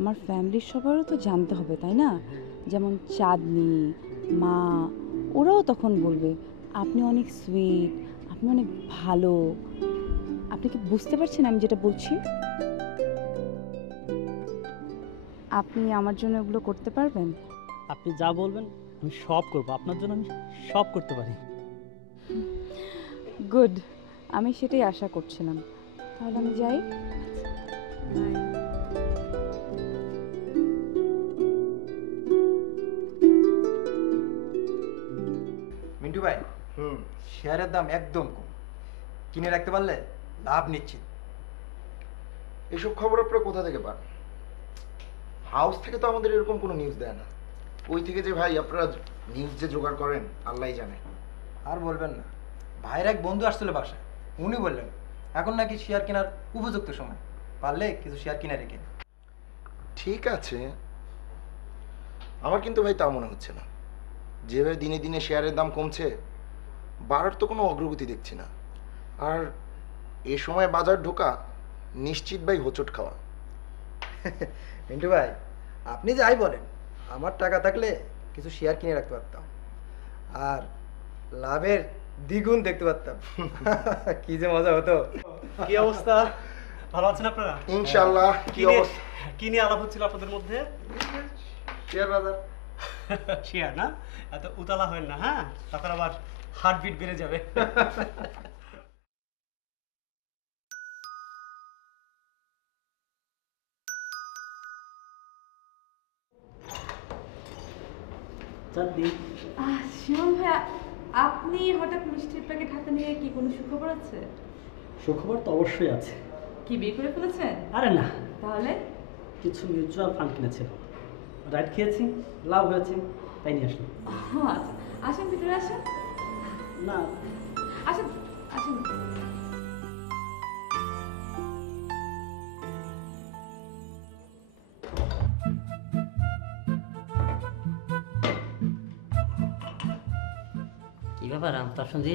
আমার ফ্যামিলির সবারও তো জানতে হবে, তাই না? যেমন চাঁদনি, মা, ওরাও তখন বলবে আপনি অনেক সুইট, আপনি অনেক ভালো। আপনি কি বুঝতে পারছেন আমি যেটা বলছি? আপনি আমার জন্য এগুলো করতে পারবেন? আপনি যা বলবেন আমি সব করব, আপনার জন্য আমি সব করতে পারি। গুড, আমি সেটাই আশা করছিলাম। তাহলে আমি যাই। মিন্টু ভাই, শেয়ারের দাম একদম কম, কিনে রাখতে পারলে লাভ নিশ্চিত। এসব খবর আপনারা কোথা থেকে পান? হাউস থেকে তো আমাদের এরকম কোনো নিউজ দেয় না। ওই থেকে যে ভাই আপনারা নিউজ যে জোগাড় করেন আল্লাহই জানে। আর বলবেন না, ভাইয়ের এক বন্ধু আসছিল বাসায়, উনি বললেন এখন নাকি শেয়ার কেনার উপযুক্ত সময়, পারলে কিছু শেয়ার কিনে রেখে। ঠিক আছে, আমার কিন্তু ভাই তা মনে হচ্ছে না। যেভাবে দিনে দিনে শেয়ারের দাম কমছে, বাড়ার তো কোনো অগ্রগতি দেখছি না। আর এ সময় বাজার ঢোকা নিশ্চিত ভাই হোঁচট খাওয়া। মিন্টু ভাই, আপনি যাই বলেন, আমার টাকা থাকলে কিছু শেয়ার কিনে রাখতে পারতাম, আর লাভের দ্বিগুণ দেখতে পারতাম। কি যে মজা হতো। কি অবস্থা, ভালো আছেন আপনারা? ইনশাআল্লাহ। কি অবস্থা? কি নিয়ে আলাপ হচ্ছিল আপনাদের মধ্যে? শেয়ার বাজার। শেয়ার না, এত উতলা হয় না, হ্যাঁ, তখন আবার হার্টবিট বেড়ে যাবে। শিমন ভাইয়া, আপনি হঠাৎ মিষ্টির প্যাকেট হাতে নিয়ে কি কোনো সুখবর আছে? সুখবর তো অবশ্যই আছে। কি বিয়ে করে ফেলেছেন? আরে না, তাহলে কিছু মিউচুয়াল ফান্ড কিনেছিল, রাইড খেয়েছি, লাভ হয়েছে, তাই নিয়ে আসলাম। আচ্ছা, আসেন ভিতরে আসেন। না, আসেন আসেন। কি ব্যাপার আমতাসুন্দি,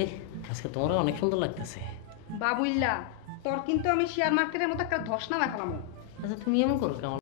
আজকে তোমারও অনেক সুন্দর লাগতেছে। বাবুইল্লা, তোর কিন্তু আমি শেয়ার মার্কেটের মতো একটা ধস নামা ফেলামো। আচ্ছা তুমি এমন করো কেমন?